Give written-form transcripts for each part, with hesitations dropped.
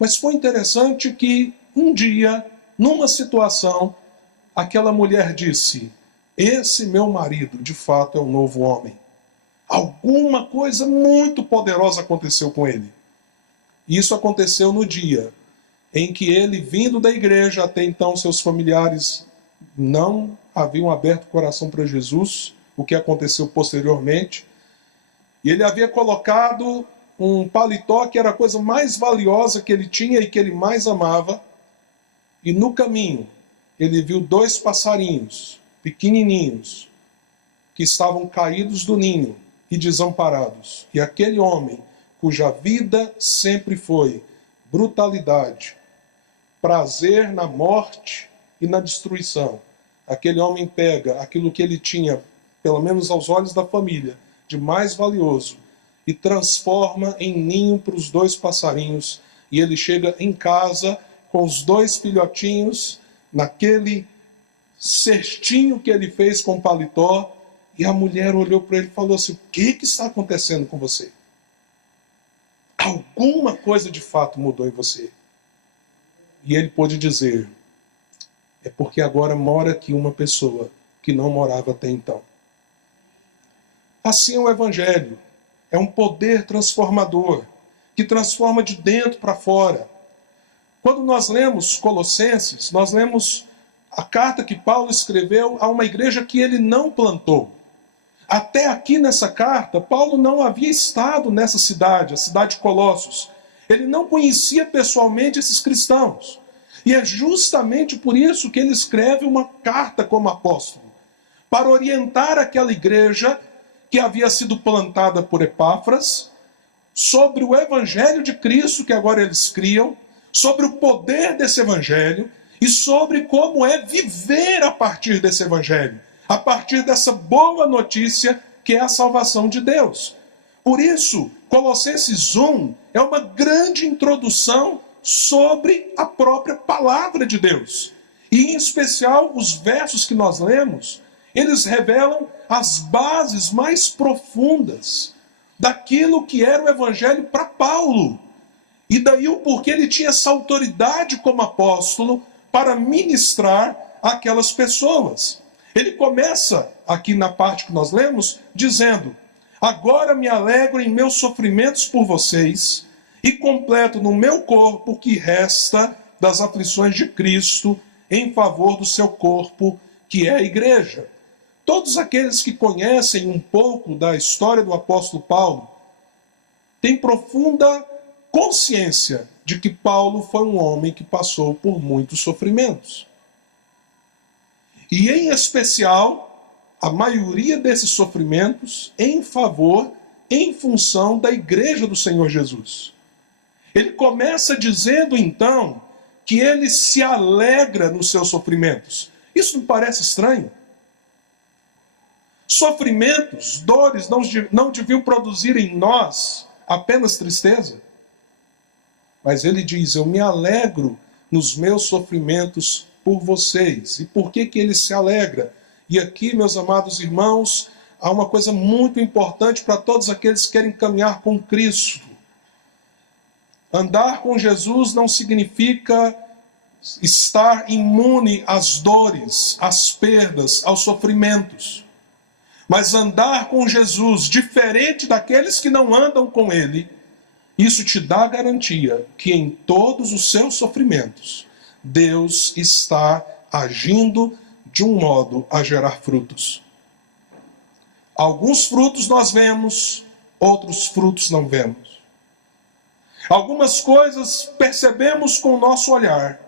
Mas foi interessante que um dia, numa situação, aquela mulher disse: esse meu marido, de fato, é um novo homem. Alguma coisa muito poderosa aconteceu com ele. Isso aconteceu no dia em que ele, vindo da igreja, até então seus familiares não haviam aberto o coração para Jesus, o que aconteceu posteriormente, e ele havia colocado um paletó que era a coisa mais valiosa que ele tinha e que ele mais amava, e no caminho ele viu 2 passarinhos pequenininhos que estavam caídos do ninho e desamparados. E aquele homem, cuja vida sempre foi brutalidade, prazer na morte e na destruição, aquele homem pega aquilo que ele tinha, pelo menos aos olhos da família, de mais valioso, e transforma em ninho para os 2 passarinhos, e ele chega em casa com os 2 filhotinhos, naquele cestinho que ele fez com paletó, e a mulher olhou para ele e falou assim: o que está acontecendo com você? Alguma coisa de fato mudou em você. E ele pôde dizer: é porque agora mora aqui uma pessoa que não morava até então. Assim é o Evangelho. É um poder transformador, que transforma de dentro para fora. Quando nós lemos Colossenses, nós lemos a carta que Paulo escreveu a uma igreja que ele não plantou. Até aqui nessa carta, Paulo não havia estado nessa cidade, a cidade de Colossos. Ele não conhecia pessoalmente esses cristãos. E é justamente por isso que ele escreve uma carta como apóstolo, para orientar aquela igreja que havia sido plantada por Epáfras, sobre o Evangelho de Cristo que agora eles criam, sobre o poder desse Evangelho e sobre como é viver a partir desse Evangelho, a partir dessa boa notícia que é a salvação de Deus. Por isso, Colossenses 1 é uma grande introdução sobre a própria palavra de Deus. E, em especial, os versos que nós lemos, eles revelam as bases mais profundas daquilo que era o Evangelho para Paulo. E daí o porquê ele tinha essa autoridade como apóstolo para ministrar aquelas pessoas. Ele começa, aqui na parte que nós lemos, dizendo: agora me alegro em meus sofrimentos por vocês e completo no meu corpo o que resta das aflições de Cristo em favor do seu corpo, que é a igreja. Todos aqueles que conhecem um pouco da história do apóstolo Paulo têm profunda consciência de que Paulo foi um homem que passou por muitos sofrimentos. E, em especial, a maioria desses sofrimentos em favor, em função da igreja do Senhor Jesus. Ele começa dizendo, então, que ele se alegra nos seus sofrimentos. Isso não parece estranho? Sofrimentos, dores, não deviam produzir em nós apenas tristeza. Mas ele diz: eu me alegro nos meus sofrimentos por vocês. E por que ele se alegra? E aqui, meus amados irmãos, há uma coisa muito importante para todos aqueles que querem caminhar com Cristo. Andar com Jesus não significa estar imune às dores, às perdas, aos sofrimentos. Mas andar com Jesus, diferente daqueles que não andam com Ele, isso te dá a garantia que em todos os seus sofrimentos, Deus está agindo de um modo a gerar frutos. Alguns frutos nós vemos, outros frutos não vemos. Algumas coisas percebemos com o nosso olhar,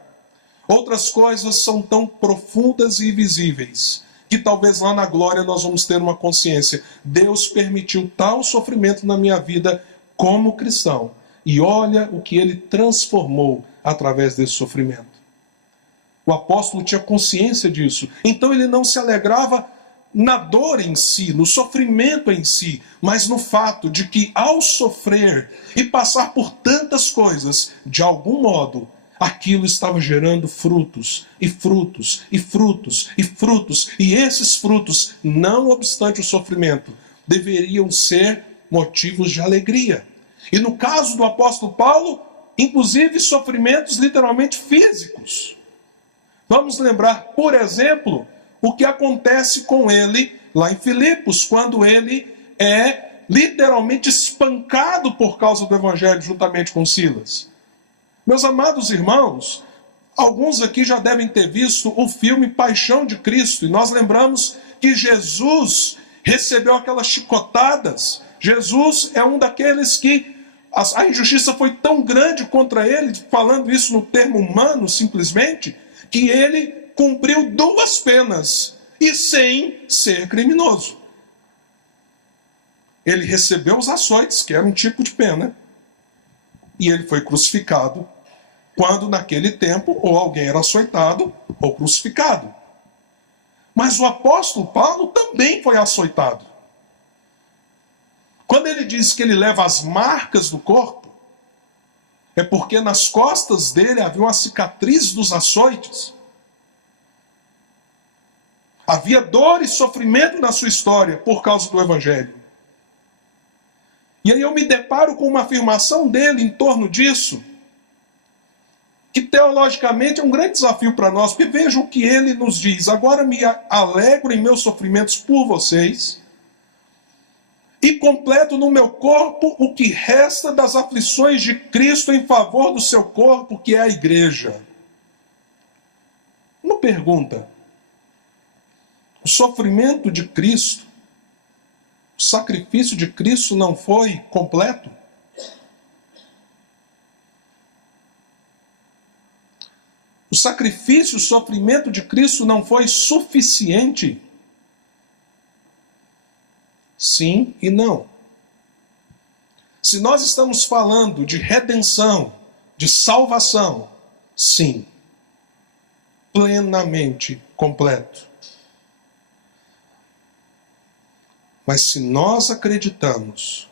outras coisas são tão profundas e invisíveis que talvez lá na glória nós vamos ter uma consciência. Deus permitiu tal sofrimento na minha vida como cristão. E olha o que ele transformou através desse sofrimento. O apóstolo tinha consciência disso. Então ele não se alegrava na dor em si, no sofrimento em si, mas no fato de que ao sofrer e passar por tantas coisas, de algum modo, aquilo estava gerando frutos, e frutos, e frutos, e frutos. E esses frutos, não obstante o sofrimento, deveriam ser motivos de alegria. E no caso do apóstolo Paulo, inclusive sofrimentos literalmente físicos. Vamos lembrar, por exemplo, o que acontece com ele lá em Filipos, quando ele é literalmente espancado por causa do evangelho juntamente com Silas. Meus amados irmãos, alguns aqui já devem ter visto o filme Paixão de Cristo, e nós lembramos que Jesus recebeu aquelas chicotadas. Jesus é um daqueles que a injustiça foi tão grande contra ele, falando isso no termo humano simplesmente, que ele cumpriu 2 penas e sem ser criminoso. Ele recebeu os açoites, que era um tipo de pena, e ele foi crucificado, quando naquele tempo ou alguém era açoitado ou crucificado. Mas o apóstolo Paulo também foi açoitado. Quando ele diz que ele leva as marcas do corpo, é porque nas costas dele havia uma cicatriz dos açoites. Havia dor e sofrimento na sua história por causa do evangelho. E aí eu me deparo com uma afirmação dele em torno disso, que teologicamente é um grande desafio para nós, porque veja o que ele nos diz: agora me alegro em meus sofrimentos por vocês, e completo no meu corpo o que resta das aflições de Cristo em favor do seu corpo, que é a igreja. Uma pergunta: o sofrimento de Cristo, o sacrifício de Cristo não foi completo? O sacrifício, o sofrimento de Cristo não foi suficiente? Sim e não. Se nós estamos falando de redenção, de salvação, sim, plenamente completo. Mas se nós acreditamos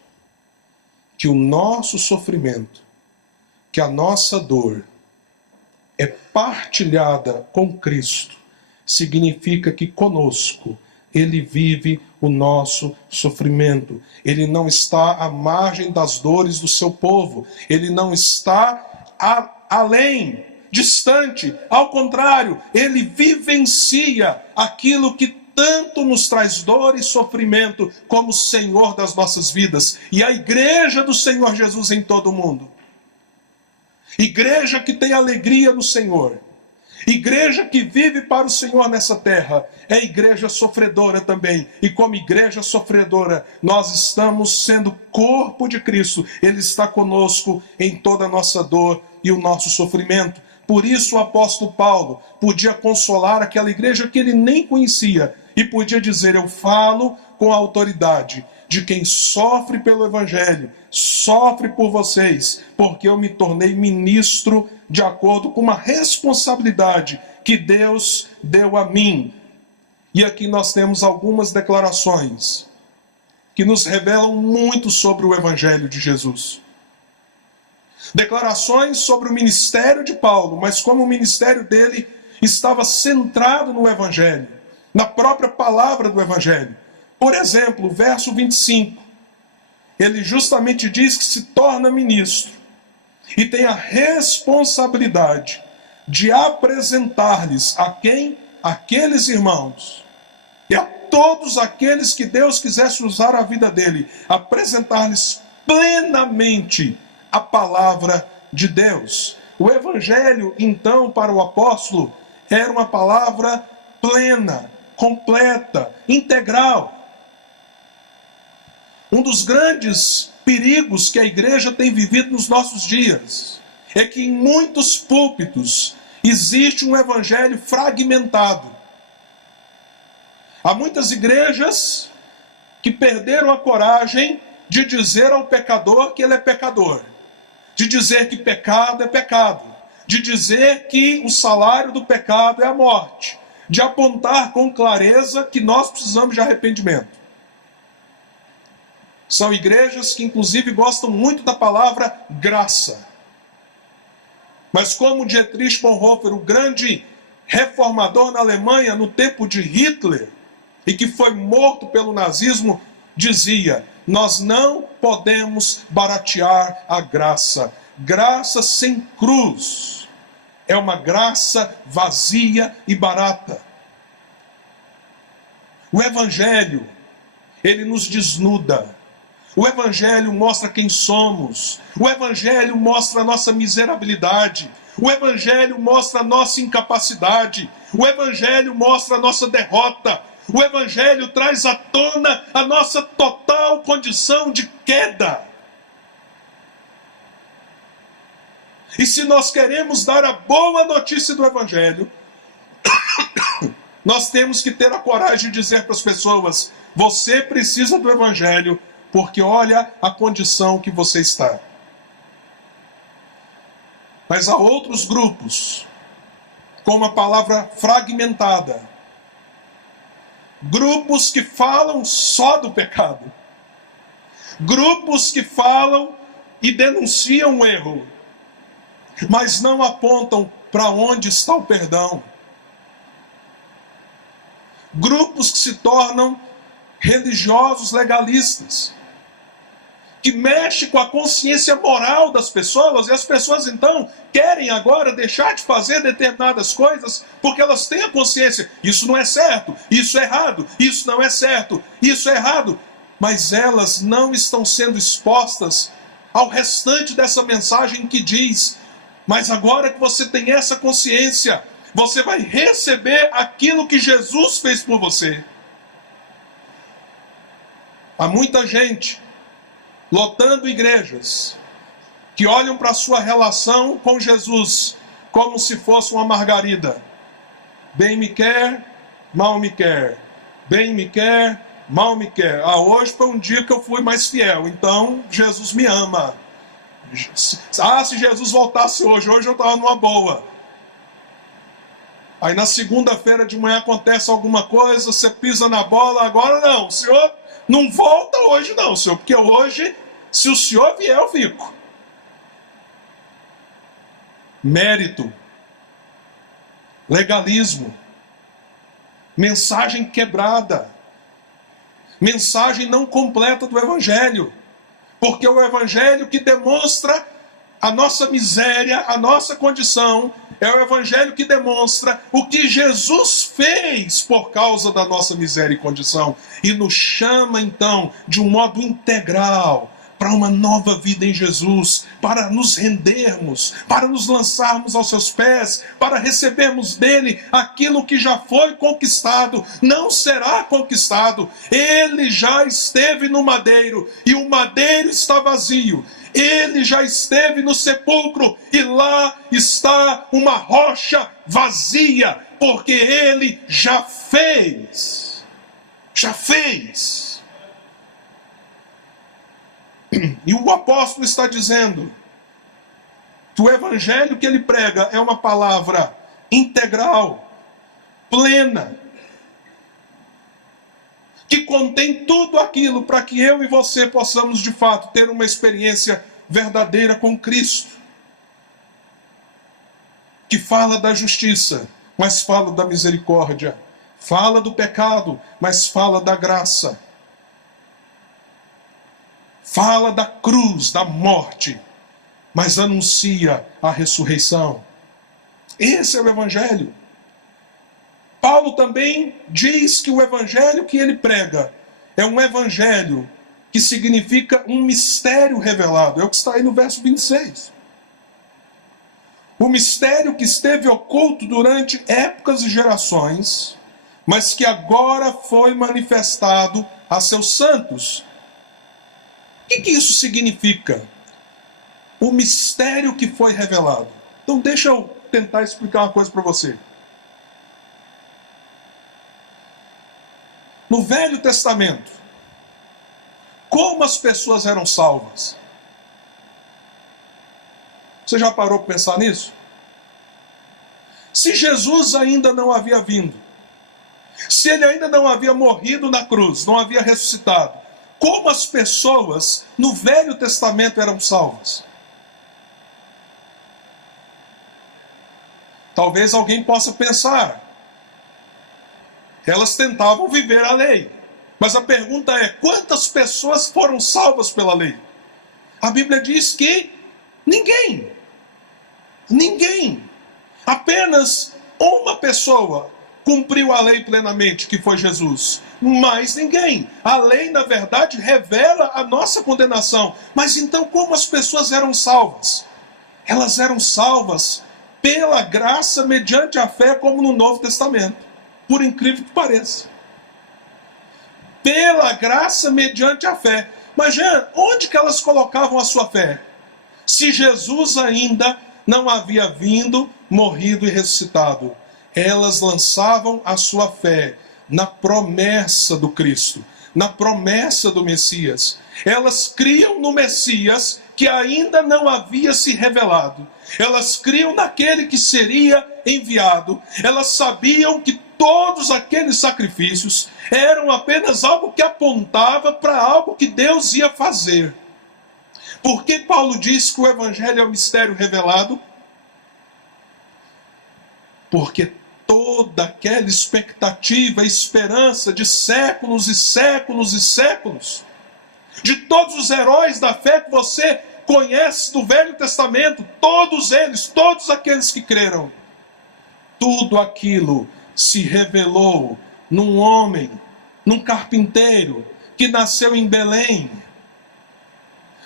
que o nosso sofrimento, que a nossa dor é partilhada com Cristo, significa que conosco Ele vive o nosso sofrimento. Ele não está à margem das dores do seu povo. Ele não está além, distante. Ao contrário, Ele vivencia aquilo que tanto nos traz dor e sofrimento como Senhor das nossas vidas. E a igreja do Senhor Jesus em todo o mundo. Igreja que tem alegria no Senhor. Igreja que vive para o Senhor nessa terra. É igreja sofredora também. E como igreja sofredora, nós estamos sendo corpo de Cristo. Ele está conosco em toda a nossa dor e o nosso sofrimento. Por isso o apóstolo Paulo podia consolar aquela igreja que ele nem conhecia. E podia dizer: eu falo com a autoridade de quem sofre pelo Evangelho, sofre por vocês, porque eu me tornei ministro de acordo com uma responsabilidade que Deus deu a mim. E aqui nós temos algumas declarações que nos revelam muito sobre o Evangelho de Jesus. Declarações sobre o ministério de Paulo, mas como o ministério dele estava centrado no Evangelho, na própria palavra do Evangelho. Por exemplo, o verso 25, ele justamente diz que se torna ministro e tem a responsabilidade de apresentar-lhes a quem? Aqueles irmãos e a todos aqueles que Deus quisesse usar a vida dele, apresentar-lhes plenamente a palavra de Deus. O Evangelho, então, para o apóstolo, era uma palavra plena, completa, integral. Um dos grandes perigos que a igreja tem vivido nos nossos dias é que em muitos púlpitos existe um evangelho fragmentado. Há muitas igrejas que perderam a coragem de dizer ao pecador que ele é pecador, de dizer que pecado é pecado, de dizer que o salário do pecado é a morte, de apontar com clareza que nós precisamos de arrependimento. São igrejas que inclusive gostam muito da palavra graça. Mas como Dietrich Bonhoeffer, o grande reformador na Alemanha no tempo de Hitler, e que foi morto pelo nazismo, dizia: nós não podemos baratear a graça. Graça sem cruz é uma graça vazia e barata. O Evangelho, ele nos desnuda. O Evangelho mostra quem somos. O Evangelho mostra a nossa miserabilidade. O Evangelho mostra a nossa incapacidade. O Evangelho mostra a nossa derrota. O Evangelho traz à tona a nossa total condição de queda. E se nós queremos dar a boa notícia do Evangelho, nós temos que ter a coragem de dizer para as pessoas: você precisa do Evangelho, porque olha a condição que você está. Mas há outros grupos, com uma palavra fragmentada. Grupos que falam só do pecado. Grupos que falam e denunciam o erro, mas não apontam para onde está o perdão. Grupos que se tornam religiosos legalistas, que mexe com a consciência moral das pessoas, e as pessoas então querem agora deixar de fazer determinadas coisas porque elas têm a consciência: isso não é certo, isso é errado, isso não é certo, isso é errado. Mas elas não estão sendo expostas ao restante dessa mensagem que diz: mas agora que você tem essa consciência, você vai receber aquilo que Jesus fez por você. Há muita gente lotando igrejas que olham para a sua relação com Jesus como se fosse uma margarida. Bem me quer, mal me quer. Bem me quer, mal me quer. Hoje foi um dia que eu fui mais fiel, então Jesus me ama. Se Jesus voltasse hoje eu estava numa boa. Aí na segunda-feira de manhã acontece alguma coisa, você pisa na bola: agora não, o senhor não volta hoje não, senhor, porque hoje, se o senhor vier, eu fico. Mérito, legalismo, mensagem quebrada, mensagem não completa do Evangelho, porque o Evangelho que demonstra a nossa miséria, a nossa condição, é o Evangelho que demonstra o que Jesus fez por causa da nossa miséria e condição, e nos chama então de um modo integral para uma nova vida em Jesus, para nos rendermos, para nos lançarmos aos seus pés, para recebermos dele aquilo que já foi conquistado, não será conquistado. Ele já esteve no madeiro e o madeiro está vazio. Ele já esteve no sepulcro e lá está uma rocha vazia, porque ele já fez. Já fez. E o apóstolo está dizendo que o evangelho que ele prega é uma palavra integral, plena, que contém tudo aquilo para que eu e você possamos de fato ter uma experiência verdadeira com Cristo, que fala da justiça, mas fala da misericórdia, fala do pecado, mas fala da graça, fala da cruz, da morte, mas anuncia a ressurreição. Esse é o evangelho. Paulo também diz que o evangelho que ele prega é um evangelho que significa um mistério revelado. É o que está aí no verso 26. O mistério que esteve oculto durante épocas e gerações, mas que agora foi manifestado a seus santos. O que isso significa? O mistério que foi revelado. Então deixa eu tentar explicar uma coisa para você. No Velho Testamento, como as pessoas eram salvas? Você já parou para pensar nisso? Se Jesus ainda não havia vindo, se ele ainda não havia morrido na cruz, não havia ressuscitado, como as pessoas no Velho Testamento eram salvas? Talvez alguém possa pensar: elas tentavam viver a lei. Mas a pergunta é: quantas pessoas foram salvas pela lei? A Bíblia diz que Ninguém. Ninguém. Apenas uma pessoa cumpriu a lei plenamente, que foi Jesus. Mais ninguém. A lei, na verdade, revela a nossa condenação. Mas então, como as pessoas eram salvas? Elas eram salvas pela graça, mediante a fé, como no Novo Testamento. Por incrível que pareça. Pela graça, mediante a fé. Mas, Jean, onde que elas colocavam a sua fé? Se Jesus ainda não havia vindo, morrido e ressuscitado, elas lançavam a sua fé na promessa do Cristo, na promessa do Messias. Elas criam no Messias que ainda não havia se revelado. Elas criam naquele que seria enviado. Elas sabiam que todos aqueles sacrifícios eram apenas algo que apontava para algo que Deus ia fazer. Por que Paulo diz que o Evangelho é um mistério revelado? Porque toda aquela expectativa, esperança de séculos e séculos e séculos, de todos os heróis da fé que você conhece do Velho Testamento, todos eles, todos aqueles que creram, tudo aquilo se revelou num homem, num carpinteiro, que nasceu em Belém,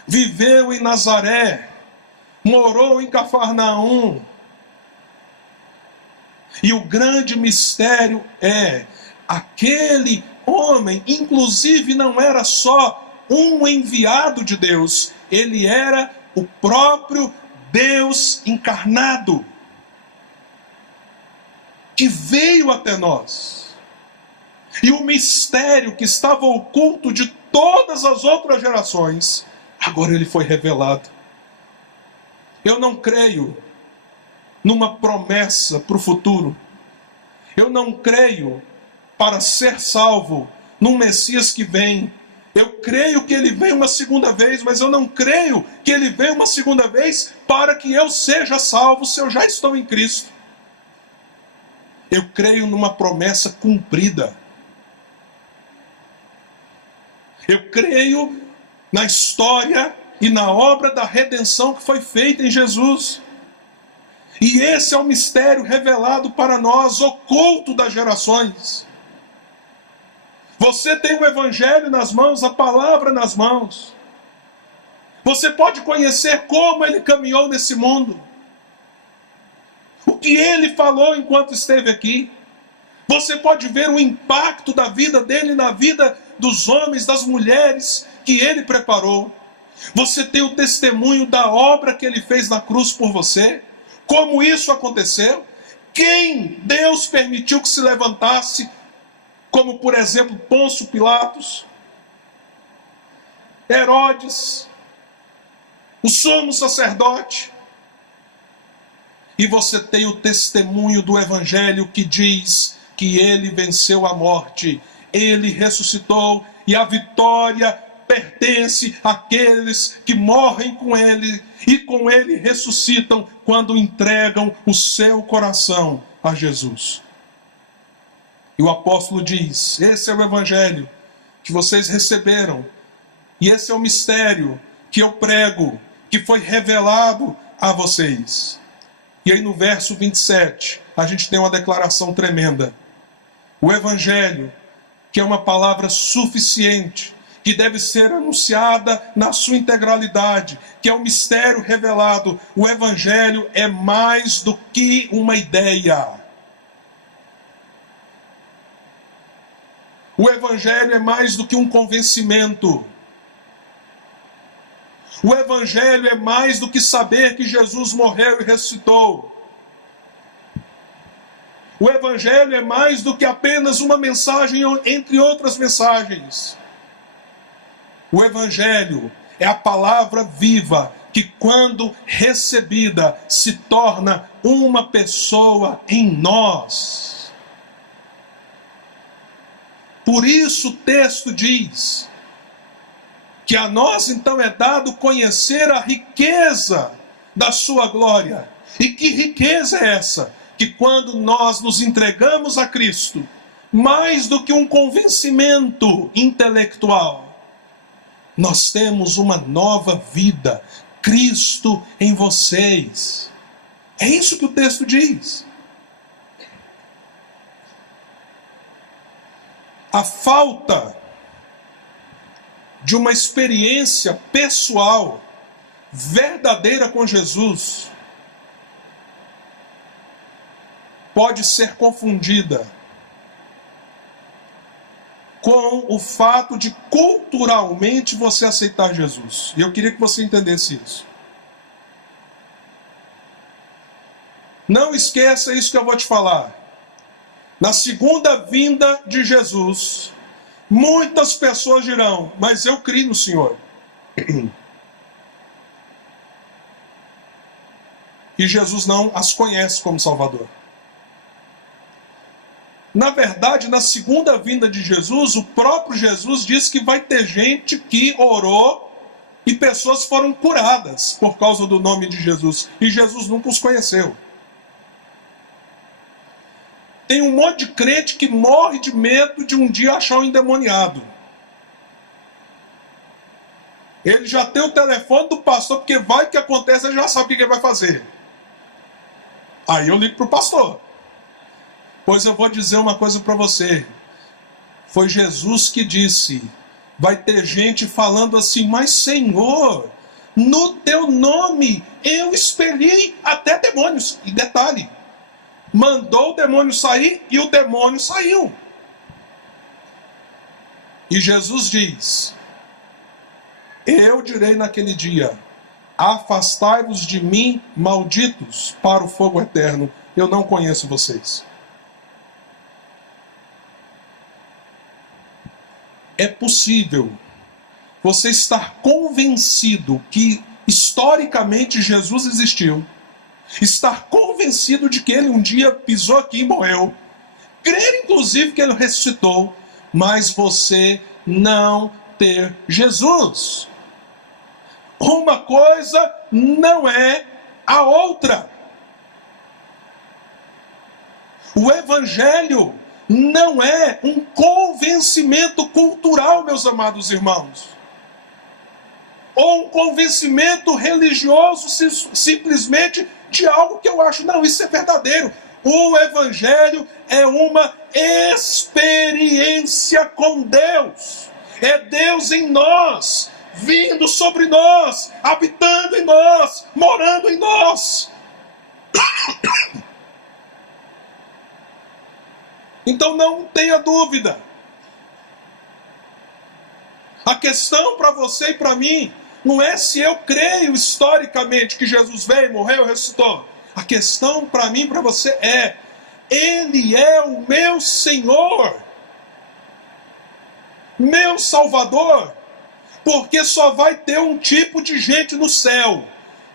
viveu em Nazaré, morou em Cafarnaum. E o grande mistério é, aquele homem, inclusive, não era só um enviado de Deus, ele era o próprio Deus encarnado, que veio até nós. E o mistério que estava oculto de todas as outras gerações, agora ele foi revelado. Eu não creio numa promessa para o futuro. Eu não creio para ser salvo num Messias que vem. Eu creio que ele vem uma segunda vez, mas eu não creio que ele vem uma segunda vez para que eu seja salvo se eu já estou em Cristo. Eu creio numa promessa cumprida. Eu creio na história e na obra da redenção que foi feita em Jesus. E esse é o mistério revelado para nós, oculto das gerações. Você tem o Evangelho nas mãos, a palavra nas mãos. Você pode conhecer como ele caminhou nesse mundo. O que ele falou enquanto esteve aqui. Você pode ver o impacto da vida dele na vida dos homens, das mulheres que ele preparou. Você tem o testemunho da obra que ele fez na cruz por você. Como isso aconteceu? Quem Deus permitiu que se levantasse, como por exemplo Pôncio Pilatos, Herodes, o sumo sacerdote. E você tem o testemunho do Evangelho que diz que ele venceu a morte, ele ressuscitou e a vitória pertence àqueles que morrem com ele e com ele ressuscitam quando entregam o seu coração a Jesus. E o apóstolo diz: esse é o Evangelho que vocês receberam, e esse é o mistério que eu prego, que foi revelado a vocês. E aí no verso 27, a gente tem uma declaração tremenda. O Evangelho, que é uma palavra suficiente, que deve ser anunciada na sua integralidade, que é um mistério revelado. O Evangelho é mais do que uma ideia. O Evangelho é mais do que um convencimento. O Evangelho é mais do que saber que Jesus morreu e ressuscitou. O Evangelho é mais do que apenas uma mensagem entre outras mensagens. O Evangelho é a palavra viva que, quando recebida, se torna uma pessoa em nós. Por isso o texto diz que a nós então é dado conhecer a riqueza da sua glória. E que riqueza é essa? Que quando nós nos entregamos a Cristo, mais do que um convencimento intelectual, nós temos uma nova vida Cristo em vocês. É isso que o texto diz. A falta de uma experiência pessoal verdadeira com Jesus pode ser confundida com o fato de culturalmente você aceitar Jesus. E eu queria que você entendesse isso. Não esqueça isso que eu vou te falar. Na segunda vinda de Jesus, muitas pessoas dirão: mas eu creio no Senhor. E Jesus não as conhece como Salvador. Na verdade, na segunda vinda de Jesus, o próprio Jesus disse que vai ter gente que orou e pessoas foram curadas por causa do nome de Jesus. E Jesus nunca os conheceu. Tem um monte de crente que morre de medo de um dia achar um endemoniado. Ele já tem o telefone do pastor, porque vai que acontece, ele já sabe o que ele vai fazer. Aí eu ligo para o pastor. Pois eu vou dizer uma coisa para você. Foi Jesus que disse: vai ter gente falando assim, mas Senhor, no teu nome eu expeli até demônios. E detalhe, mandou o demônio sair e o demônio saiu. E Jesus diz: eu direi naquele dia: afastai-vos de mim, malditos, para o fogo eterno. Eu não conheço vocês. É possível você estar convencido que historicamente Jesus existiu, estar convencido de que ele um dia pisou aqui e morreu, crer inclusive que ele ressuscitou, mas você não ter Jesus. Uma coisa não é a outra. O Evangelho não é um convencimento cultural, meus amados irmãos, ou um convencimento religioso simplesmente de algo que eu acho, não, isso é verdadeiro. O Evangelho é uma experiência com Deus. É Deus em nós, vindo sobre nós, habitando em nós, morando em nós. Então não tenha dúvida. A questão para você e para mim não é se eu creio historicamente que Jesus veio, morreu, ressuscitou. A questão para mim e para você é: Ele é o meu Senhor, meu Salvador. Porque só vai ter um tipo de gente no céu.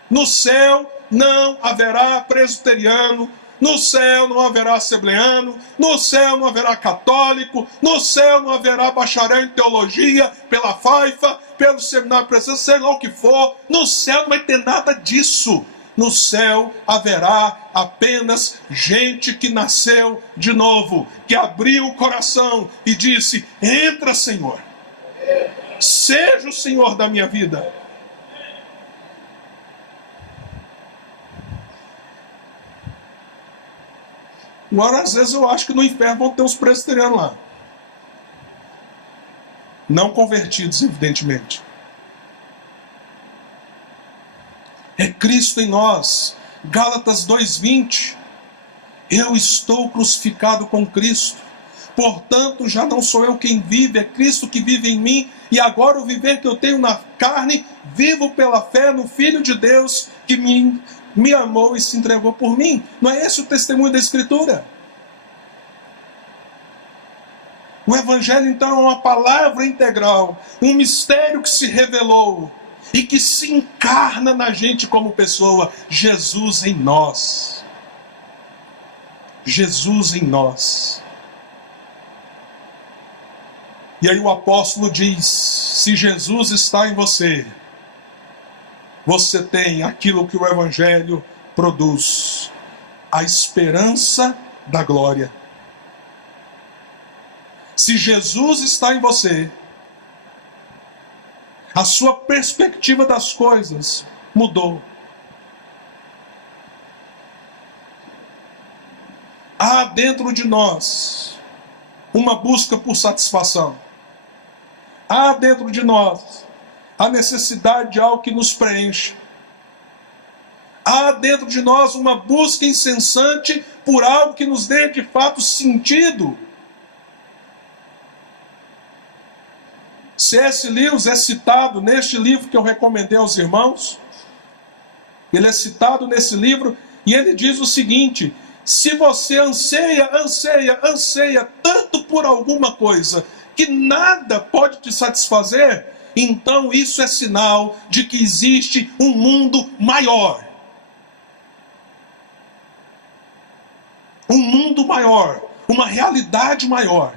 No céu não haverá presbiteriano, no céu não haverá assembleano, no céu não haverá católico, no céu não haverá bacharel em teologia, pela Faifa, pelo seminário precisa, sei lá o que for. No céu não vai ter nada disso. No céu haverá apenas gente que nasceu de novo, que abriu o coração e disse: entra, Senhor, seja o Senhor da minha vida. Agora, às vezes eu acho que no inferno vão ter uns presbiterianos lá. Não convertidos, evidentemente. É Cristo em nós. Gálatas 2:20. Eu estou crucificado com Cristo. Portanto, já não sou eu quem vive, é Cristo que vive em mim. E agora o viver que eu tenho na carne, vivo pela fé no Filho de Deus que me amou e se entregou por mim. Não é esse o testemunho da Escritura? O Evangelho, então, é uma palavra integral, um mistério que se revelou e que se encarna na gente como pessoa. Jesus em nós. Jesus em nós. E aí o apóstolo diz: se Jesus está em você, você tem aquilo que o Evangelho produz, a esperança da glória. Se Jesus está em você, a sua perspectiva das coisas mudou. Há dentro de nós uma busca por satisfação. Há dentro de nós a necessidade de algo que nos preenche. Há dentro de nós uma busca incessante por algo que nos dê de fato sentido. C.S. Lewis é citado neste livro que eu recomendei aos irmãos. Ele é citado nesse livro e ele diz o seguinte: se você anseia tanto por alguma coisa que nada pode te satisfazer, então isso é sinal de que existe um mundo maior. Um mundo maior, uma realidade maior.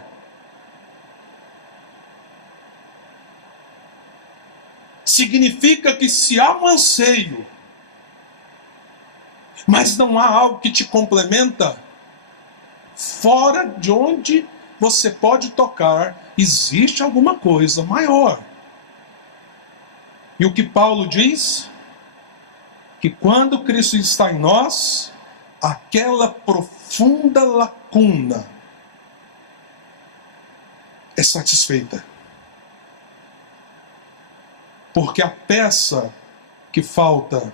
Significa que se há um anseio, mas não há algo que te complementa, fora de onde você pode tocar, existe alguma coisa maior. E o que Paulo diz? Que quando Cristo está em nós, aquela profunda lacuna é satisfeita. Porque a peça que falta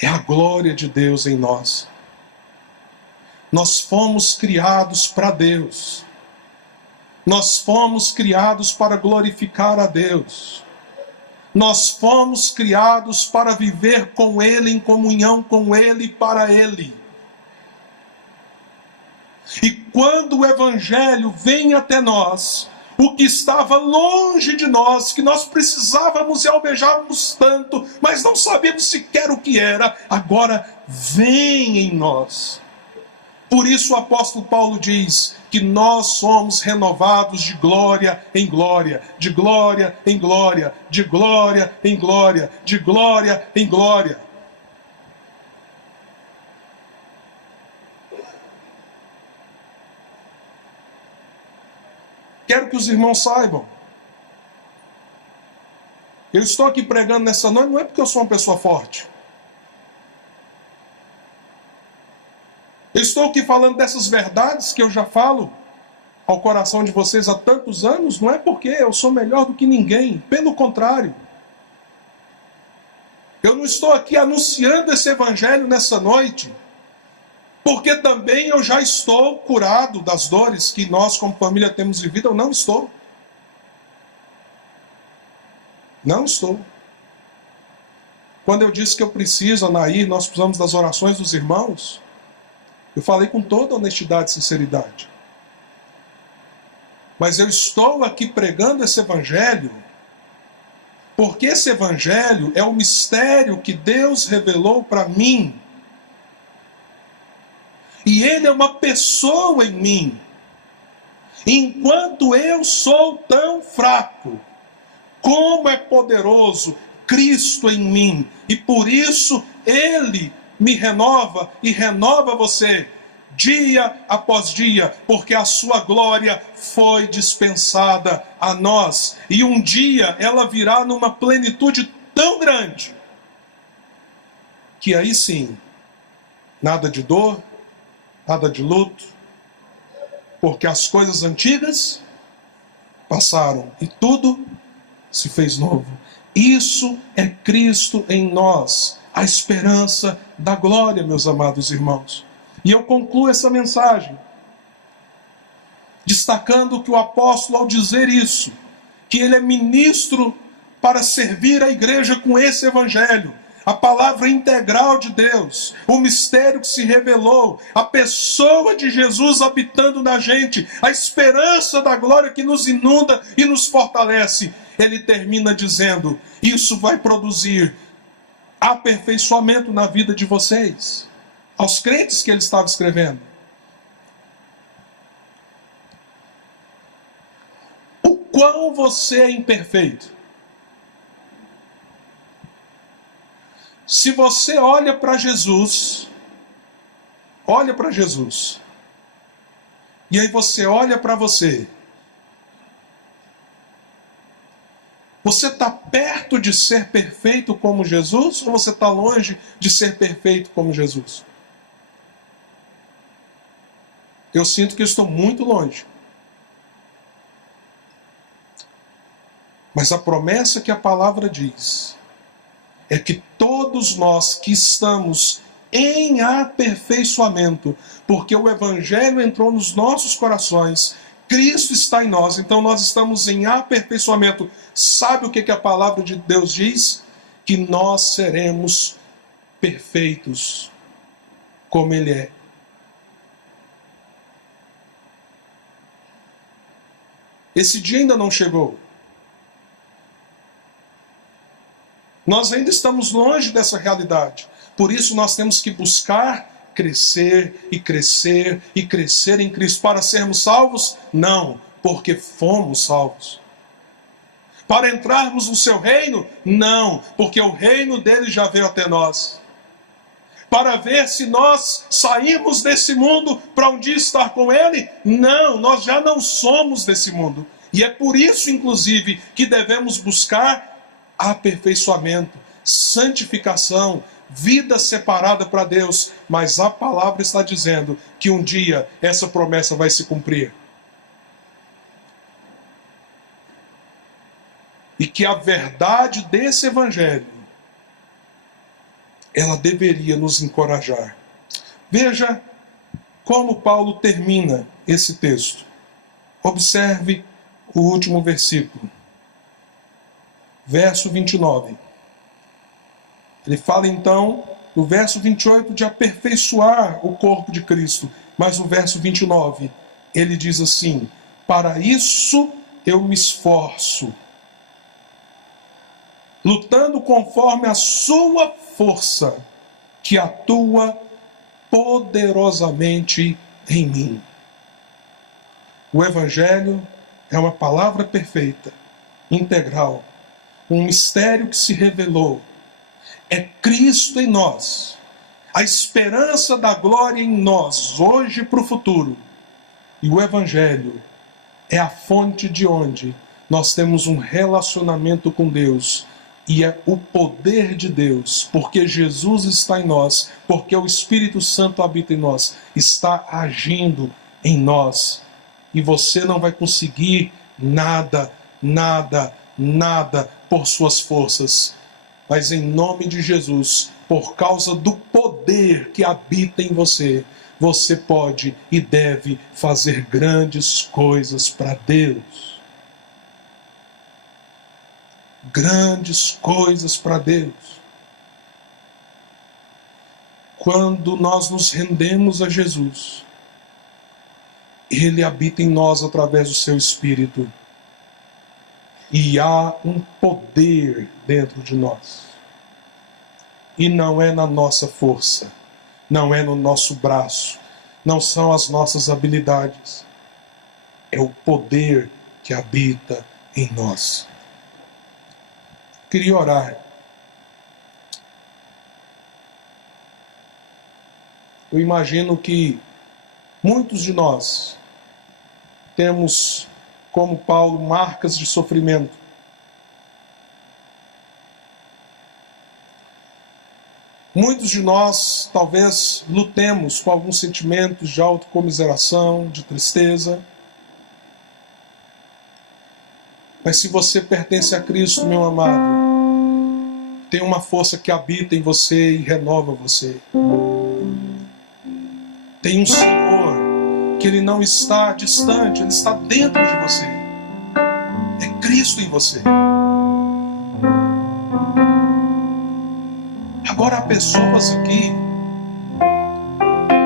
é a glória de Deus em nós. Nós fomos criados para Deus. Nós fomos criados para glorificar a Deus. Nós fomos criados para viver com Ele, em comunhão com Ele e para Ele. E quando o Evangelho vem até nós, o que estava longe de nós, que nós precisávamos e almejávamos tanto, mas não sabíamos sequer o que era, agora vem em nós. Por isso o apóstolo Paulo diz que nós somos renovados de glória em glória, de glória em glória, de glória em glória, de glória em glória. Quero que os irmãos saibam. Eu estou aqui pregando nessa noite, não é porque eu sou uma pessoa forte. Eu estou aqui falando dessas verdades que eu já falo ao coração de vocês há tantos anos, não é porque eu sou melhor do que ninguém. Pelo contrário. Eu não estou aqui anunciando esse evangelho nessa noite, porque também eu já estou curado das dores que nós como família temos vivido. Eu não estou. Não estou. Quando eu disse que eu preciso, Anaí, nós precisamos das orações dos irmãos, eu falei com toda honestidade e sinceridade. Mas eu estou aqui pregando esse evangelho, porque esse evangelho é o mistério que Deus revelou para mim. E Ele é uma pessoa em mim. Enquanto eu sou tão fraco, como é poderoso Cristo em mim. E por isso Ele me renova e renova você, dia após dia, porque a sua glória foi dispensada a nós. E um dia ela virá numa plenitude tão grande, que aí sim, nada de dor, nada de luto, porque as coisas antigas passaram e tudo se fez novo. Isso é Cristo em nós, a esperança da glória, meus amados irmãos. E eu concluo essa mensagem destacando que o apóstolo, ao dizer isso, que ele é ministro para servir a igreja com esse evangelho, a palavra integral de Deus, o mistério que se revelou, a pessoa de Jesus habitando na gente, a esperança da glória que nos inunda e nos fortalece. Ele termina dizendo: isso vai produzir aperfeiçoamento na vida de vocês, aos crentes que ele estava escrevendo. O quão você é imperfeito. Se você olha para Jesus, e aí você olha para você Você está perto de ser perfeito como Jesus ou você está longe de ser perfeito como Jesus? Eu sinto que eu estou muito longe. Mas a promessa que a palavra diz é que todos nós que estamos em aperfeiçoamento, porque o Evangelho entrou nos nossos corações, Cristo está em nós, então nós estamos em aperfeiçoamento. Sabe o que a palavra de Deus diz? Que nós seremos perfeitos como Ele é. Esse dia ainda não chegou. Nós ainda estamos longe dessa realidade. Por isso nós temos que buscar crescer e crescer e crescer em Cristo. Para sermos salvos? Não, porque fomos salvos. Para entrarmos no seu reino? Não, porque o reino dele já veio até nós. Para ver se nós saímos desse mundo para um dia estar com ele? Não, nós já não somos desse mundo. E é por isso, inclusive, que devemos buscar aperfeiçoamento, santificação, vida separada para Deus. Mas a palavra está dizendo que um dia essa promessa vai se cumprir. E que a verdade desse evangelho, ela deveria nos encorajar. Veja como Paulo termina esse texto. Observe o último versículo. Verso 29. Ele fala então, no verso 28, de aperfeiçoar o corpo de Cristo. Mas no verso 29, ele diz assim: para isso eu me esforço, lutando conforme a sua força, que atua poderosamente em mim. O Evangelho é uma palavra perfeita, integral, um mistério que se revelou. É Cristo em nós, a esperança da glória em nós, hoje e para o futuro. E o Evangelho é a fonte de onde nós temos um relacionamento com Deus. E é o poder de Deus, porque Jesus está em nós, porque o Espírito Santo habita em nós, está agindo em nós. E você não vai conseguir nada por suas forças. Mas em nome de Jesus, por causa do poder que habita em você, você pode e deve fazer grandes coisas para Deus. Grandes coisas para Deus. Quando nós nos rendemos a Jesus, Ele habita em nós através do seu Espírito. E há um poder dentro de nós. E não é na nossa força, não é no nosso braço, não são as nossas habilidades. É o poder que habita em nós. Queria orar. Eu imagino que muitos de nós temos, como Paulo, marcas de sofrimento. Muitos de nós talvez lutemos com alguns sentimentos de autocomiseração, de tristeza. Mas se você pertence a Cristo, meu amado, tem uma força que habita em você e renova você. Tem um Senhor que Ele não está distante, Ele está dentro de você. É Cristo em você. Agora há pessoas aqui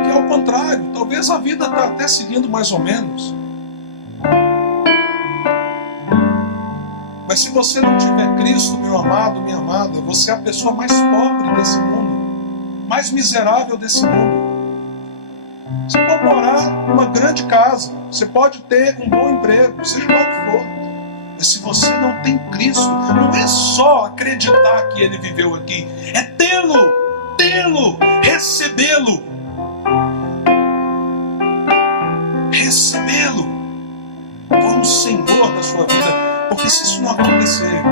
que, ao contrário, talvez a vida está até seguindo mais ou menos. Mas se você não tiver Cristo, meu amado, minha amada, você é a pessoa mais pobre desse mundo, mais miserável desse mundo. Você pode morar numa grande casa, você pode ter um bom emprego, seja lá o que for. Mas se você não tem Cristo, não é só acreditar que Ele viveu aqui, é tê-lo, recebê-lo como Senhor da sua vida. Porque se isso não acontecer,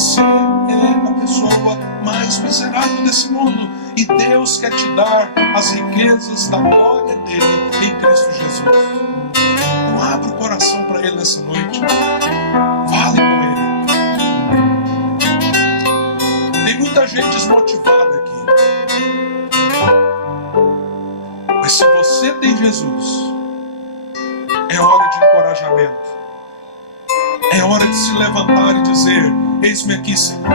Você é a pessoa mais miserável desse mundo e Deus quer te dar as riquezas da glória dele em Cristo Jesus. Então abra o coração para ele nessa noite. Fale com ele. Tem muita gente desmotivada aqui. Mas se você tem Jesus, é hora de encorajamento. É hora de se levantar e dizer: eis-me aqui, Senhor.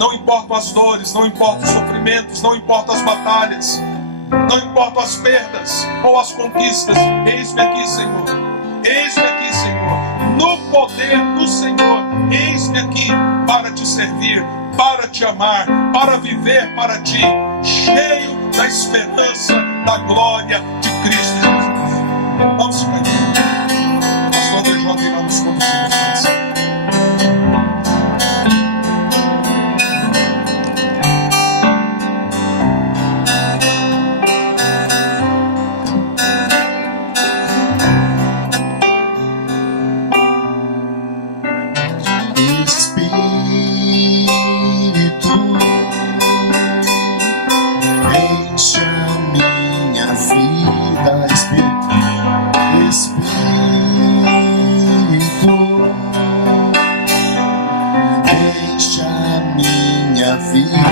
Não importam as dores, não importam os sofrimentos, não importam as batalhas, não importam as perdas ou as conquistas. Eis-me aqui, Senhor. Eis-me aqui, Senhor. No poder do Senhor, eis-me aqui para te servir, para te amar, para viver para ti, cheio da esperança, da glória de Cristo Jesus. Vamos ficar aqui. Pastor DJ irá nos conduzir nessa oração. Vida